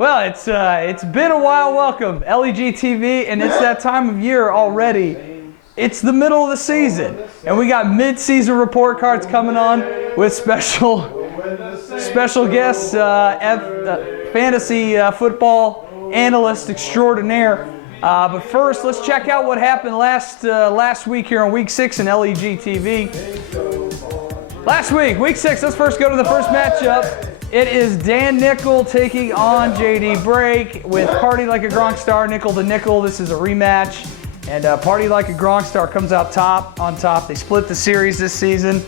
Well, it's been a while. Welcome, LEG TV, and it's that time of year already. It's the middle of the season, and we got mid-season report cards coming on with special guests, fantasy football analyst extraordinaire. But first, let's check out what happened last week here on Week 6 in LEG TV. Last week, Week 6. Let's first go to the first matchup. It is Dan Nickel taking on JD Brake with Party Like a Gronk Star, nickel to nickel. This is a rematch, and Party Like a Gronk Star comes out on top. They split the series this season,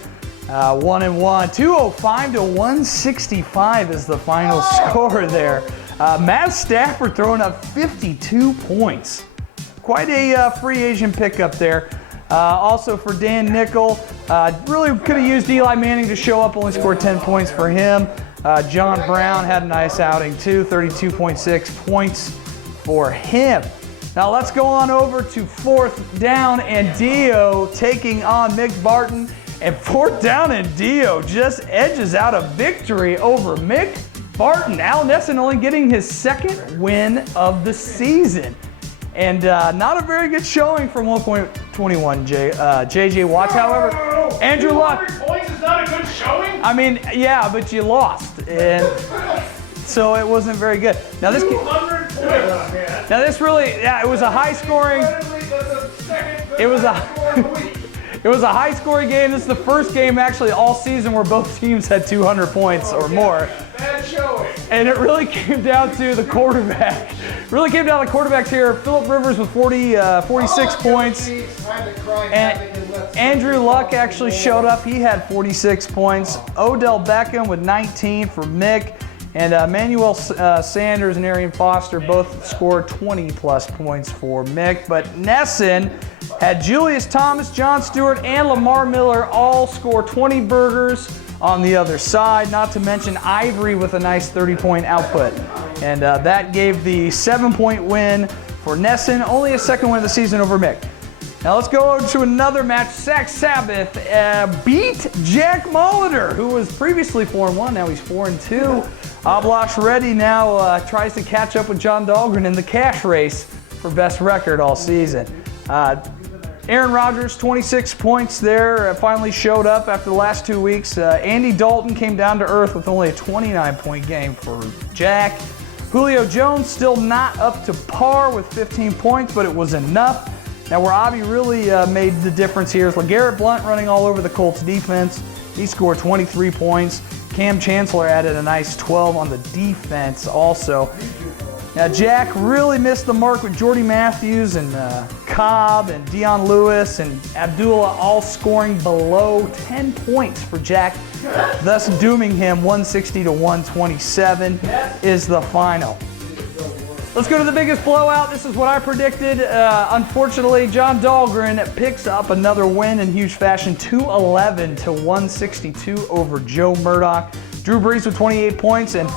1-1. 205 to 165 is the final score there. Matt Stafford throwing up 52 points. Quite a free agent pickup there. Also for Dan Nickel, really could have used Eli Manning to show up, only scored 10 points for him. John Brown had a nice outing too, 32.6 points for him. Now let's go on over to fourth down and Dio taking on Mick Barton. And fourth down and Dio just edges out a victory over Mick Barton. Al Nesson only getting his second win of the season. And not a very good showing from 1.21 J.J. Watts, however. Andrew Luck. 200 points is not a good showing? I mean, yeah, but you lost. And so it wasn't very good. Now this 200 points, man. Now this really, yeah, it was a high scoring. It was a high scoring game. This is the first game actually all season where both teams had 200 points or more. Bad showing. And it really came down to the quarterback. Really came down to the quarterbacks here. Phillip Rivers with 46 points. And Andrew Luck actually showed up. He had 46 points. Odell Beckham with 19 for Mick. And Emmanuel Sanders and Arian Foster both scored 20-plus points for Mick. But Nesson had Julius Thomas, John Stewart, and Lamar Miller all score 20 burgers on the other side, not to mention Ivory with a nice 30-point output. And that gave the 7-point win for Nesson, only a second win of the season over Mick. Now let's go to another match. Sack Sabbath beat Jack Molitor, who was previously 4-1, now he's 4-2. Ablash Reddy now tries to catch up with John Dahlgren in the cash race for best record all season. Aaron Rodgers, 26 points there, finally showed up after the last 2 weeks. Andy Dalton came down to earth with only a 29-point game for Jack. Julio Jones still not up to par with 15 points, but it was enough. Now where Avi really made the difference here is LeGarrette Blount running all over the Colts defense. He scored 23 points. Cam Chancellor added a nice 12 on the defense also. Now Jack really missed the mark with Jordy Matthews and Cobb and Dion Lewis and Abdullah all scoring below 10 points for Jack, thus dooming him. 160 to 127 is the final. Let's go to the biggest blowout. This is what I predicted. Unfortunately, John Dahlgren picks up another win in huge fashion, 211 to 162 over Joe Murdoch. Drew Brees with 28 points and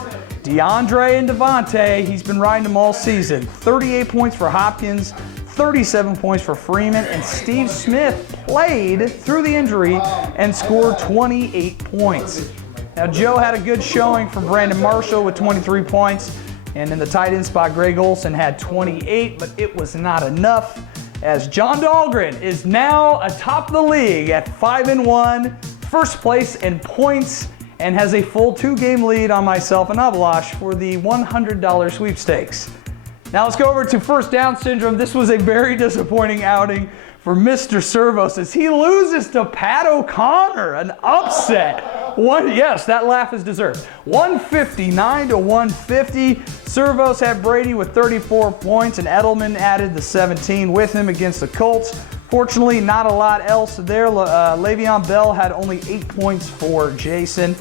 DeAndre and Devontae, he's been riding them all season. 38 points for Hopkins, 37 points for Freeman, and Steve Smith played through the injury and scored 28 points. Now Joe had a good showing from Brandon Marshall with 23 points, and in the tight end spot, Greg Olsen had 28, but it was not enough, as John Dahlgren is now atop the league at 5-1, first place in points, and has a full 2-game lead on myself and Ablash for the $100 sweepstakes. Now let's go over to first down syndrome. This was a very disappointing outing for Mr. Servos as he loses to Pat O'Connor, an upset. Yes, that laugh is deserved. 159 to 150. Servos had Brady with 34 points and Edelman added the 17 with him against the Colts. Fortunately, not a lot else there. Le'Veon Bell had only 8 points for Jason.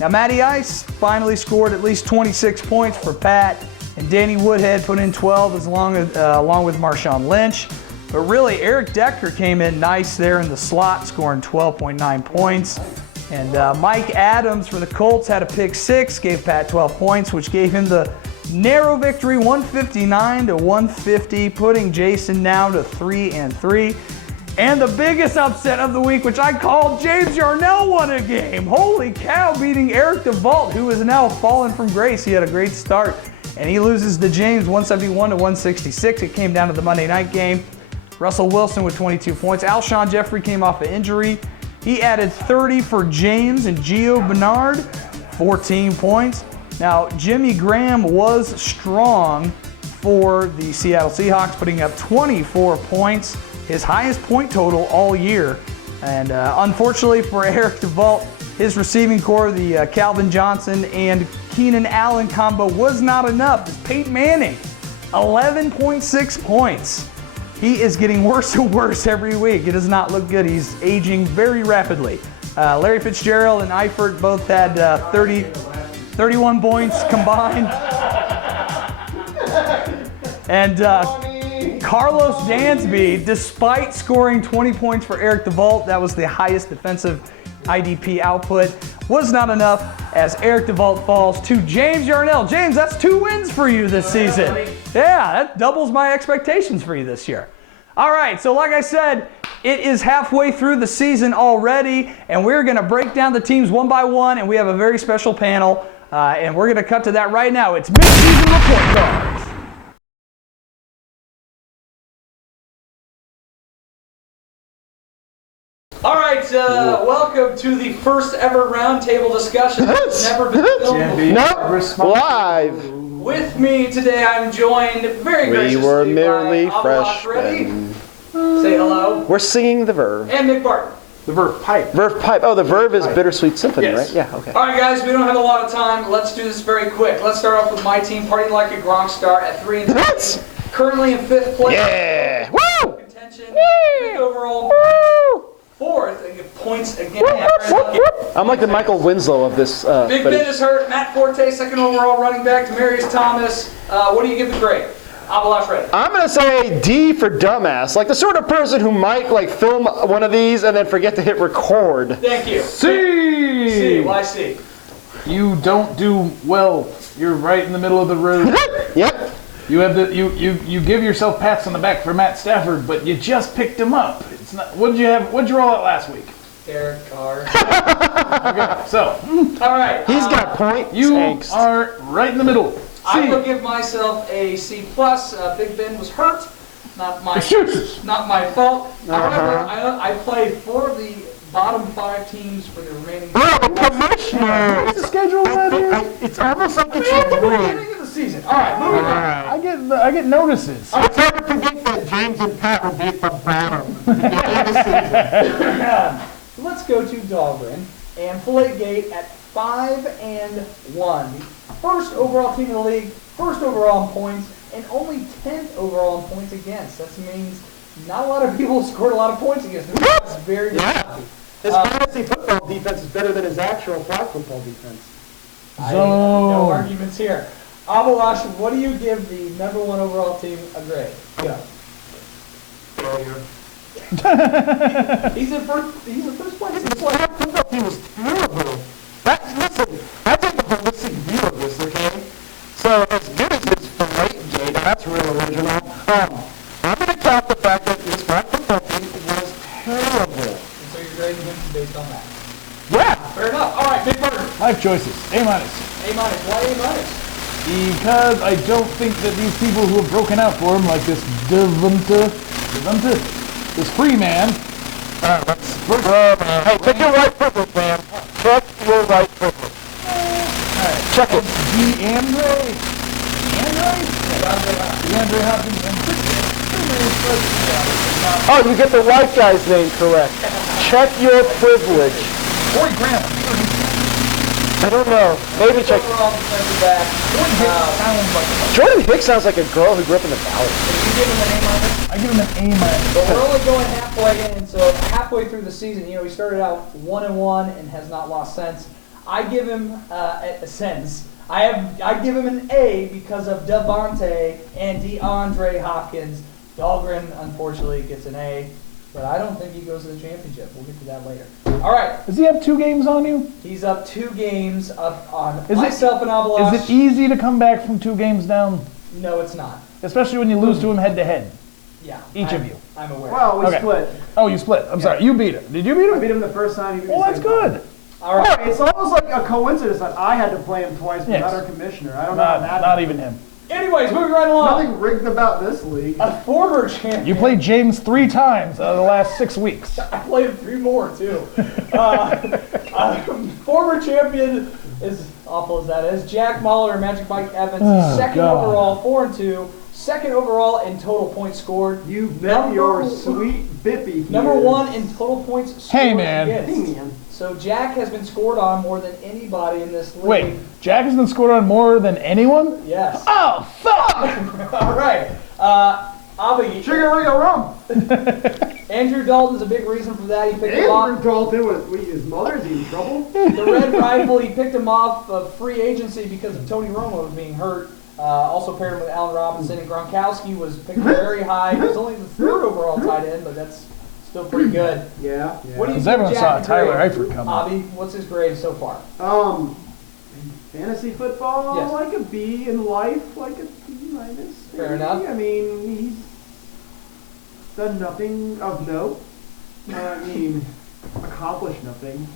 Now, Matty Ice finally scored at least 26 points for Pat, and Danny Woodhead put in 12 along with Marshawn Lynch. But really, Eric Decker came in nice there in the slot, scoring 12.9 points. And Mike Adams for the Colts had a pick 6, gave Pat 12 points, which gave him the narrow victory, 159-150, putting Jason now to 3-3. And the biggest upset of the week, which I called, James Yarnell won a game. Holy cow, beating Eric DeVault, who is now fallen from grace. He had a great start, and he loses to James 171-166. It came down to the Monday night game. Russell Wilson with 22 points. Alshon Jeffrey came off an injury. He added 30 for James, and Gio Bernard, 14 points. Now, Jimmy Graham was strong for the Seattle Seahawks, putting up 24 points, his highest point total all year. And unfortunately for Eric DeVault, his receiving core, the Calvin Johnson and Keenan Allen combo, was not enough. It's Peyton Manning, 11.6 points. He is getting worse and worse every week. It does not look good. He's aging very rapidly. Larry Fitzgerald and Eifert both had 31 points combined. And Carlos Dansby, despite scoring 20 points for Eric DeVault, that was the highest defensive IDP output, was not enough as Eric DeVault falls to James Yarnell. James, that's 2 wins for you this season. Yeah, that doubles my expectations for you this year. All right, so like I said, it is halfway through the season already, and we're going to break down the teams one by one, and we have a very special panel, and we're going to cut to that right now. It's mid-season report cards. All right, welcome to the first ever roundtable discussion. It's never been filmed. Nope, live. With me today, I'm joined very graciously We were merely by freshmen. Say hello. We're singing the Verve. And Nick Barton. The Verve Pipe. Verve Pipe. Oh, the Verve is Bittersweet Symphony, Yes. right? Yeah, okay. All right, guys, we don't have a lot of time. Let's do this very quick. Let's start off with my team, Partying Like a Gronk Star at 3-3. Currently in 5th place. Yeah! Woo! Contention. Woo! 5th overall. Woo! 4th. I get points again. I'm like the Michael Winslow of this Big Ben footage. is hurt. Matt Forte, 2nd overall running back. Demarius Thomas. What do you give the grade? Avalash ready. I'm going to say D for dumbass. Like the sort of person who might like film one of these and then forget to hit record. Thank you. C. C. Why C? You don't do well. You're right in the middle of the road. Yep. You have you give yourself pats on the back for Matt Stafford, but you just picked him up. It's not. What'd you roll out last week? Derek Carr. Okay, so All right. He's got point. you angst. are right in the middle. C. I will give myself a C+. Big Ben was hurt. Not my Excuses. not my fault. However, I played 4 of the bottom 5 teams for the remaining. Commissioner. What's the schedule right here? It's almost like it's At the beginning of the season. All right, moving on. I get notices. I tried to predict that James and Pat would be at the bottom. Let's go to Dahlgren and Fillet Gate at 5-1. First overall team in the league, first overall in points, and only 10th overall in points against. That means not a lot of people scored a lot of points against him. That's very happy. His fantasy football defense is better than his actual flag football defense. No arguments here. Avalash, what do you give the number 1 overall team a grade? Go. Failure. He's in first place. His flag football team was terrible. Listen, I take a holistic view of this, okay? So as good as his Fillet Gate, that's real original. I'm going to count the fact that his flag football team was terrible. So you're grading him based on that. Yeah. Fair enough. All right, Big Bird. Life choices. A-. A-. Why A-? Because I don't think that these people who have broken out for him, like this Devonta, this free man. Hey, check your white privilege, man. Check your white privilege. Check it. DeAndre Hopkins and Oh, you get the white guy's name correct. Check your privilege. Corey Graham. I don't know. Maybe check. Overall defensive back. Sounds like Jordan Hicks sounds like a girl who grew up in the valley. Did you give him an A-? I give him an A-. But we're only going halfway in, so halfway through the season, he started out 1-1 and has not lost since. I give him a sense. I give him an A because of Devontae and DeAndre Hopkins. Dahlgren, unfortunately, gets an A, but I don't think he goes to the championship. We'll get to that later. All right. Does he have 2 games on you? He's up 2 games up on myself and Abalash. Is it easy to come back from 2 games down? No, it's not. Especially when you lose to him head-to-head. Yeah. Each of you. I'm aware. Well, we Okay. split. Oh, you split. I'm sorry. You beat him. Did you beat I him? beat him the first time. He beat me Oh, the that's second time. good. All right. It's almost like a coincidence that I had to play him twice, but Yes. not our commissioner. I don't know how that Not even him. Anyways, moving right along. Nothing rigged about this league. A former champion. You played James 3 times out of the last 6 weeks. I played 3 more, too. Former champion, as awful as that is, Jack Molitor, Magic Mike Evans, Oh, second God. overall, 4-2, second overall in total points scored. You bet your sweet bippy. Number 1 in total points scored. Hey, man. against. Hey, man. So Jack has been scored on more than anybody in this league. Wait, Jack has been scored on more than anyone? Yes. Oh, fuck! All right. Avi, Sugar ring a rum. Andrew Dalton's a big reason for that. He picked him off. Andrew Dalton with his mother. Is he in trouble? The Red Rifle, he picked him off of free agency because of Tony Romo being hurt. Also paired him with Allen Robinson, and Gronkowski was picked very high. He was only the 3rd overall tight end, but that's still pretty good. Yeah. What do you Because think everyone Jack saw and Tyler grade? Eifert coming. Avi, what's his grade so far? Fantasy football, Yes. like a B. In life, like a B minus. Fair maybe. enough. I mean, he's done nothing of note. I mean, accomplished nothing.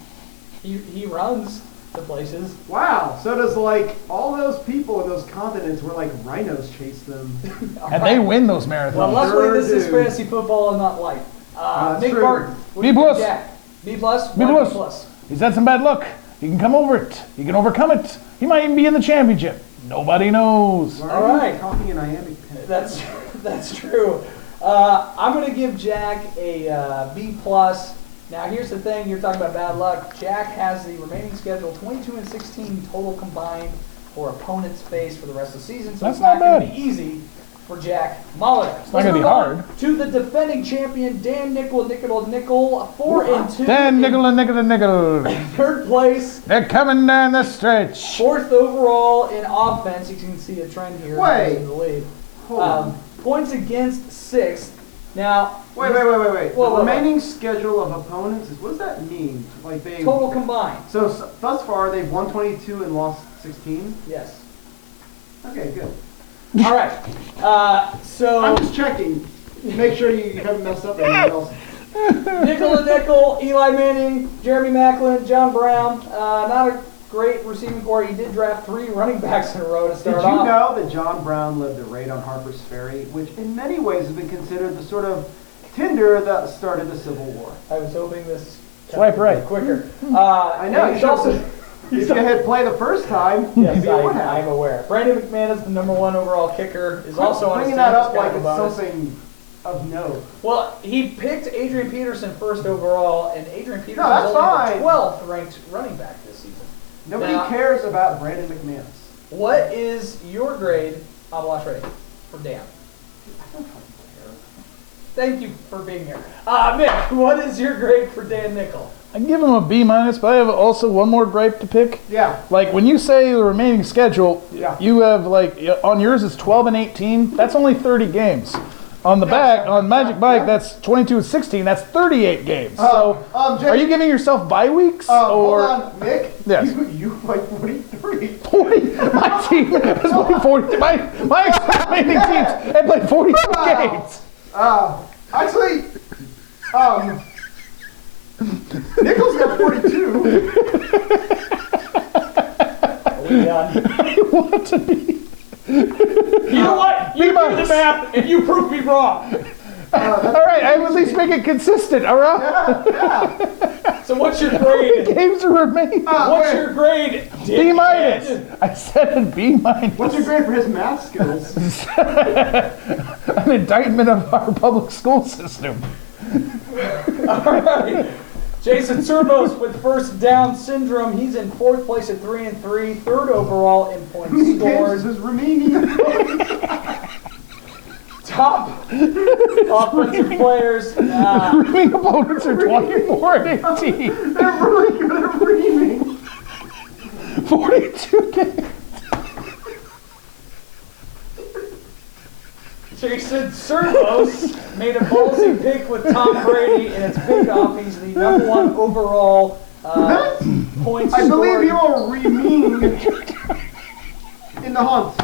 He runs to places. Wow. So does like all those people in those continents where like rhinos chase them. And they win those Well, marathons. luckily Sure this is do. fantasy football and not life. That's Nick true. Barton. what do B you think, plus. Jack? B plus. B Why plus. He's had some bad luck. He can come over it. He can overcome it. He might even be in the championship. Nobody knows. Why All are you right. talking in iambic pentameter? That's true. I'm gonna give Jack a B plus. Now here's the thing: you're talking about bad luck. Jack has the remaining schedule 22-16 total combined for opponents faced for the rest of the season, so That's it's not not gonna bad. be easy for Jack Molitor. It's not gonna be hard. To the defending champion Dan Nickel, 4-2. Dan in nickel. 3rd place. They're coming down the stretch. 4th overall in offense. You can see a trend here Wait. in the lead. Hold on. Points against 6th. Now, Wait. Whoa, The remaining schedule of opponents what does that mean? Like they total combined. So thus far they've won 22 and lost 16. Yes. Okay, good. All right. So I'm just checking. Make sure you haven't messed up anything else. Nickel, Eli Manning, Jeremy Maclin, John Brown. Not a great receiving core. He did draft 3 running backs in a row to Did start you off. know that John Brown lived a raid on Harper's Ferry, which in many ways has been considered the sort of Tinder that started the Civil War? I was hoping this Swipe right. quicker. I know. and You he's also. if you had played the first time, Yes, maybe it would I'm have. aware. Brandon McManus, the number 1 overall kicker, is also on his Bringing team. that It's up kind like of a it's bonus. something of note. Well, he picked Adrian Peterson 1st overall, and Adrian Peterson that's is only fine. the 12th ranked running back this season. Nobody Now- cares about Brandon McManus. What is your grade on Watch Ready for Dan? I don't fucking care. Thank you for being here. Mick, what is your grade for Dan Nickel? I give him a B minus, but I have also one more gripe to pick. Yeah. Like when you say the remaining schedule, Yeah. you have like on yours it's 12 and 18. That's only 30 games. On the back, on Magic Mike, that's 22 and 16. That's 38 games. So, Jake, are you giving yourself bye weeks hold or on, Mick. Yes. You like 43. 40? My team has played 40. My remaining teams have played 42 games. Actually, Nichols got 42. Are we done? I want to be. You know what? You do the minus. math, and you prove me wrong. All right, I at least make it consistent. All right. So what's your grade? Games remain. What's your grade? B minus. I said a B minus. What's your grade for his math skills? An indictment of our public school system. All right. Jason Servos with first down syndrome. He's in 4th place at 3-3, 3rd overall in points Who scored. cares? Is Romanian. Top offensive players. Reaming opponents are 24 and 18. They're really good at reaming. 42 games. Jason Servos made a ballsy pick with Tom Brady, and it's pickoff. He's the number 1 overall points I believe scored. you are remaining in the hunt.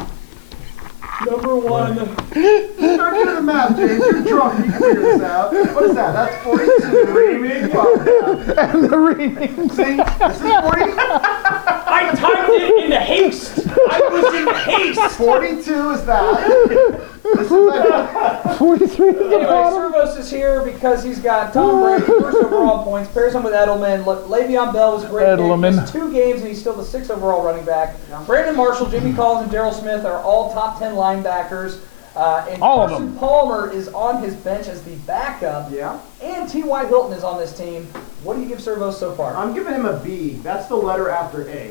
Number 1. Start doing the math, James. You're drunk. You can figure this out. What is that? That's 42. Reaming. And the reading. See? This is 40. I typed it in haste. I was in haste. 42 is that. This is like 43 at the Anyway, bottom. Servos is here because he's got Tom Brady, first overall points, pairs him with Edelman. Le'Veon Bell was a great pick. Edelman. He has 2 games and he's still the 6th overall running back. Brandon Marshall, Jimmy Collins, and Darryl Smith are all top 10 linebackers. And All of Carson them. Palmer is on his bench as the backup. Yeah. And T.Y. Hilton is on this team. What do you give Servos so far? I'm giving him a B. That's the letter after A.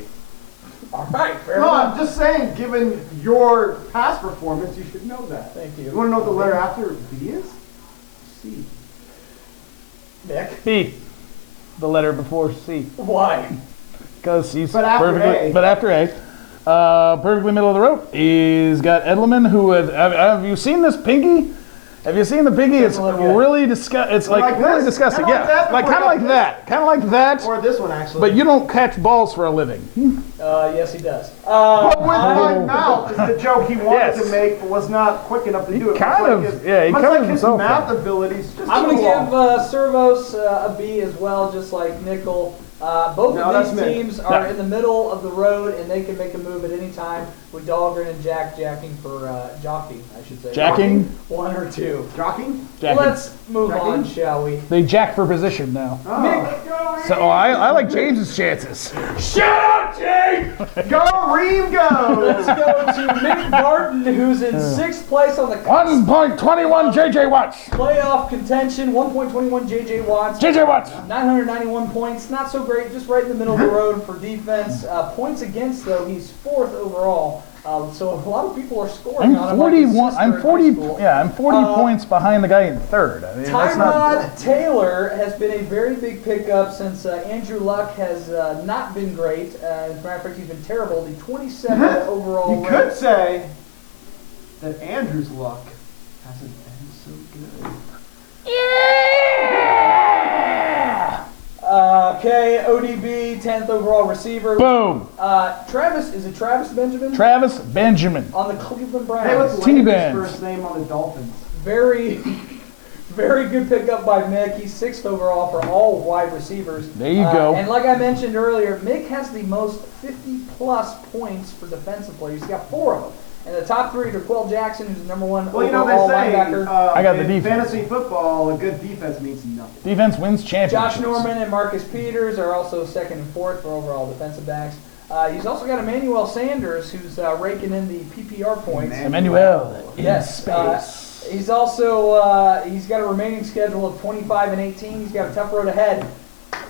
All right, fair No, enough. I'm just saying, given your past performance, you should know that. Thank you. You want to know what the letter after B is? C. Nick, B. The letter before C. why? Because he's But after perfectly. A. But after A. Perfectly middle of the road. He's got Edelman, who have you seen this pinky? Have you seen the pinky? It's look good. really disgusting. It's like Like really this? disgusting. Kinda like Yeah, that like before kind of I like got that. Kind of like that. Or this one, actually. But you don't catch balls for a living. Yes, he does. But with my mouth is the joke he wanted Yes. to make, but was not quick enough to do it. kind Much of- like his, yeah, he much covers like his himself math up. abilities. Just I'm going to too give long. Servos a B as well, just like Nickel. Both No, of that's these me. teams are No. in the middle of the road, and they can make a move at any time with Dahlgren and jacking for jockeying, I should say. Jacking. 1 or 2. Jockeying? Jacking. Let's move on, Jacking? shall we? They jack for position now. Oh. So I like James's chances. Shut up, Jake! Go, Ream, go! Let's go to Mick Martin, who's in 6th place on the 1.21 JJ Watts. playoff contention. 1.21 J.J. Watts. JJ Watts. 991 points, not so great, just right in the middle of the road for defense. Points against, though, he's 4th overall. So a lot of people are scoring on I'm him. like his 41. sister I'm in 40. high school. Yeah, I'm 40 points behind the guy in 3rd. I mean, that's not. Tyrod Taylor has been a very big pickup since Andrew Luck has not been great. As a matter of fact, he's been terrible. The 27th overall. You could say that Andrew's luck hasn't been so good. Okay, ODB, 10th overall receiver. Boom. Travis, is it Travis Benjamin? Travis Benjamin. On the Cleveland Hey, Browns. what's Teeny Landry's bands. first name on the Dolphins? Very, very good pickup by Mick. He's 6th overall for all wide receivers. There you go. And like I mentioned earlier, Mick has the most 50-plus points for defensive players. He's got 4 of them. And the top 3 are Quill Jackson, who's the number 1 Well, you know, overall they say linebacker. I got the in defense. fantasy football, a good defense means nothing. Defense wins championships. Josh Norman and Marcus Peters are also 2nd and 4th for overall defensive backs. He's also got Emmanuel Sanders, who's raking in the PPR points. Emmanuel in Yes. space. He's also he's got a remaining schedule of 25 and 18. He's got a tough road ahead.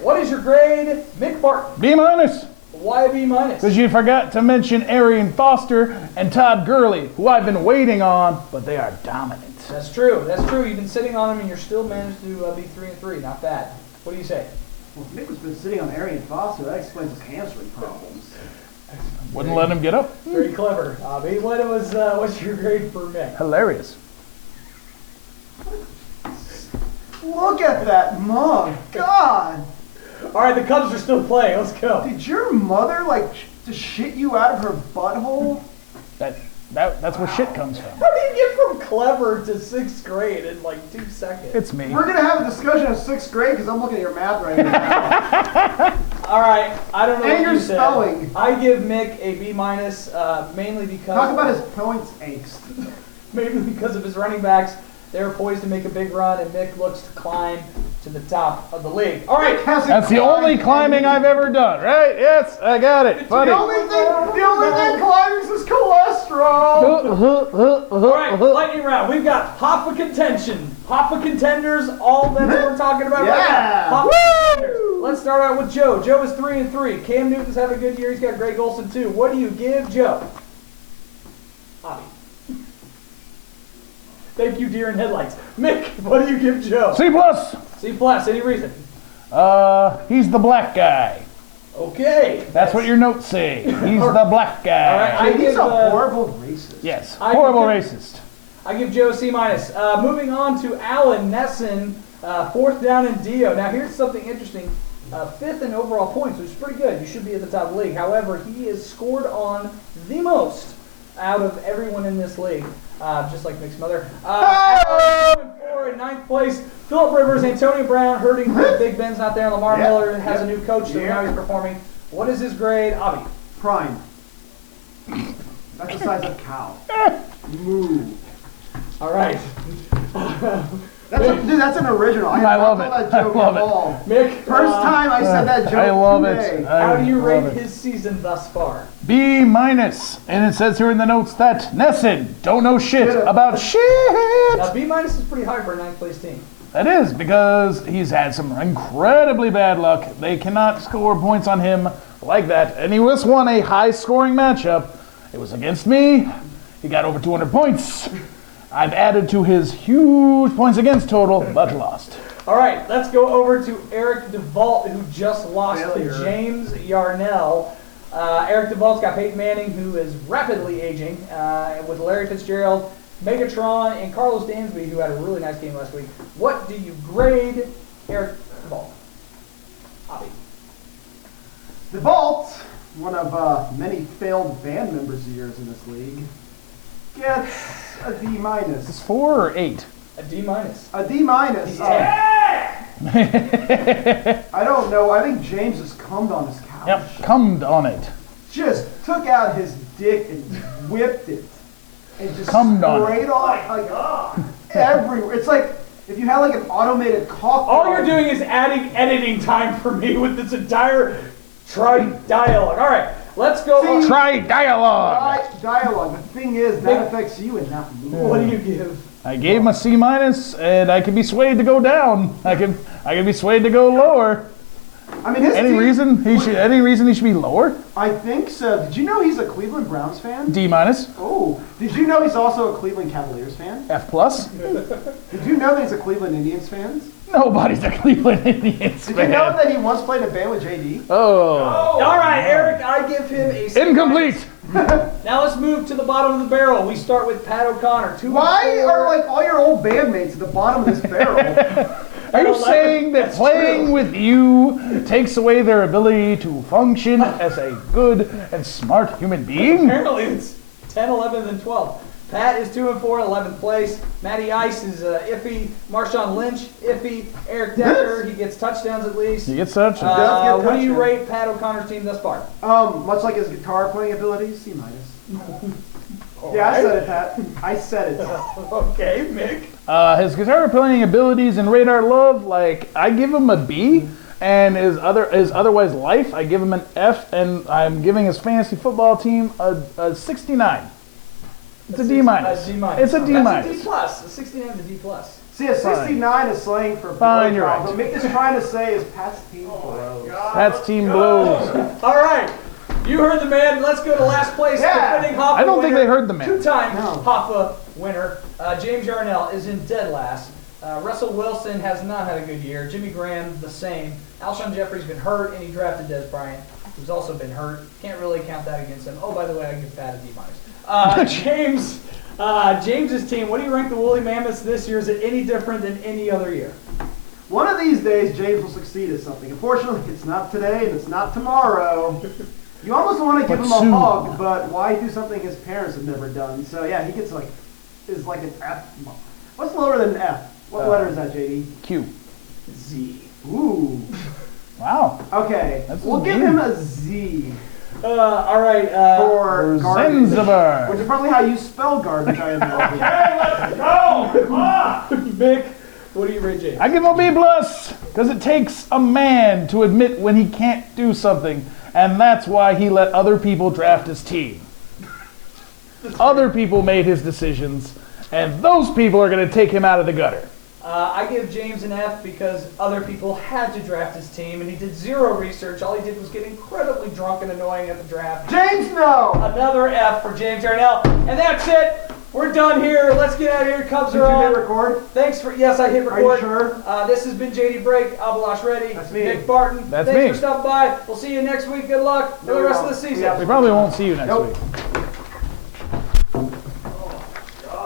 What is your grade, Mick Martin? B minus. Why a B minus? Because you forgot to mention Arian Foster and Todd Gurley, who I've been waiting on, but they are dominant. That's true. That's true. You've been sitting on him, and you're still managed to be 3 and 3. Not bad. What do you say? Well, if Nick has been sitting on Arian Foster, that explains his hamstring problems. Wouldn't let him get up. Very clever, Bobby. What's your grade for Mick? Hilarious. Look at that mug. God. All right, the Cubs are still playing. Let's go. Did your mother, like, just shit you out of her butthole? That's where shit comes from. How do you get from clever to 6th grade in like 2 seconds? It's me. We're going to have a discussion of 6th grade because I'm looking at your math right now. All right, I don't know And what your you said. spelling. I give Mick a B minus, mainly because Talk about his points angst. mainly because of his running backs. They're poised to make a big run, and Mick looks to climb to the top of the league. All right, That's the only climbing I've ever done, right? Yes, I got it. Funny. The only thing climbing is cholesterol. all right, lightning round. We've got Hoffa contention, Hoffa contenders. All that's what we're talking about right Yeah. now. Hoffa contenders. Let's start out with Joe. Joe is 3 and 3. Cam Newton's having a good year. He's got Greg Olsen too. What do you give Joe? Bobby. Thank you, deer in headlights. Mick, what do you give Joe? C plus. C plus. Any reason? He's the black guy. Okay. That's what your notes say. He's the black guy. All right, I He's give, a horrible racist. Yes, I horrible give- racist. I give Joe C-. Moving on to Alan Nesson, 4th down in Dio. Now here's something interesting. 5th in overall points, which is pretty good. You should be at the top of the league. However, he is scored on the most out of everyone in this league, just like Mick's mother. 4 in 9th place. Philip Rivers, Antonio Brown hurting. Big Ben's not there. Lamar Miller has a new coach, so now he's performing. What is his grade? Avi. Prime. That's the size of a cow. Moo. All right. That's an original. I love not it. that joke I love at it. all. Mick, First time I said that joke. I love today. it. how do you rate love it. his season thus far? B-. And it says here in the notes that Nesson don't know shit about shit. Now, B- is pretty high for a 9th place team. That is because he's had some incredibly bad luck. They cannot score points on him like that. And he just won a high-scoring matchup. It was against me. He got over 200 points. I've added to his huge points against total, but lost. All right, let's go over to Eric DeVault, who just lost Failure. to James Yarnell. Eric DeVault's got Peyton Manning, who is rapidly aging, with Larry Fitzgerald, Megatron, and Carlos Dansby, who had a really nice game last week. What do you grade Eric DeVault? Avi. The Vault, one of many failed band members of yours in this league, gets a D-. It's 4 or 8? A D-. A D-. He's 10. I don't know. I think James just cummed on his couch. Yep, cummed on it. Just took out his dick and whipped it. And just Cummed on it. sprayed off like everywhere. It's like if you had like an automated cough. All you're doing is adding editing time for me with this entire dialogue. All right, let's go. See, Try dialogue. dialogue. The thing is, that affects you and not me. What do you give? I gave him a C-, and I can be swayed to go down. I can be swayed to go lower. I mean, his Any team, reason he should be lower? I think so. Did you know he's a Cleveland Browns fan? D-. Oh, did you know he's also a Cleveland Cavaliers fan? F+. Did you know that he's a Cleveland Indians fan? Nobody's a Cleveland Indians Did fan. you know that he once played a band with JD? Oh. All right, Eric, I give him a C-. Incomplete. Now let's move to the bottom of the barrel. We start with Pat O'Connor. 2 Why and 4. are like all your old bandmates at the bottom of this barrel? Are you 11. saying that That's playing true. with you takes away their ability to function as a good and smart human being? Apparently it's 10, 11, and 12. Pat is 2 and 4, 11th place. Matty Ice is iffy. Marshawn Lynch, iffy. Eric Decker, he gets touchdowns at least. You get such a... does get What do you touchdowns. rate Pat O'Connor's team thus far? Much like his guitar playing abilities, C-. Yeah, I said it, Pat. I said it. Okay, Mick. His guitar playing abilities and radar love, like, I give him a B, and his otherwise life, I give him an F, and I'm giving his fantasy football team a 69. It's a D-. A D-. It's a D-. That's a D+. A 69 is a D+. See, a 69 is slang for Fine, you're blowjob. right. What Mick is trying to say is Pat's team blows. That's Team Blues. All right. You heard the man. Let's go to last place. Yeah. Defending Hoffa I don't think winner, they heard the man. Two-time No. Hoffa winner. James Yarnell is in dead last. Russell Wilson has not had a good year. Jimmy Graham, the same. Alshon Jeffrey's been hurt, and he drafted Des Bryant, who's also been hurt. Can't really count that against him. Oh, by the way, I give Pat a D-. James's team, what do you rank the Woolly Mammoths this year? Is it any different than any other year? One of these days, James will succeed at something. Unfortunately, it's not today and it's not tomorrow. You almost want to give But him soon. a hug, but why do something his parents have never done? So yeah, he gets like an F. What's lower than an F? What letter is that, JD? Q. Z. Ooh. Wow. Okay, That's we'll give mean. him a Z All right. for Or garbage, Zanzibar. which is probably how you spell garbage. I imagine. Mick, what do you rate James? I give him a B+, because it takes a man to admit when he can't do something, and that's why he let other people draft his team. Other people made his decisions, and those people are going to take him out of the gutter. I give James an F because other people had to draft his team, and he did zero research. All he did was get incredibly drunk and annoying at the draft. James, no. Another F for James Yarnell. And that's it. We're done here. Let's get out of here. Cubs Did are you hit on. record? Thanks for, yes, I hit Are you record. sure? This has been JD Break, Abalash Reddy, That's me. Nick Barton. That's Thanks me. for stopping by. We'll see you next week. Good luck for No, the we rest of won't. the season. Yeah. We probably won't see you next Nope. week.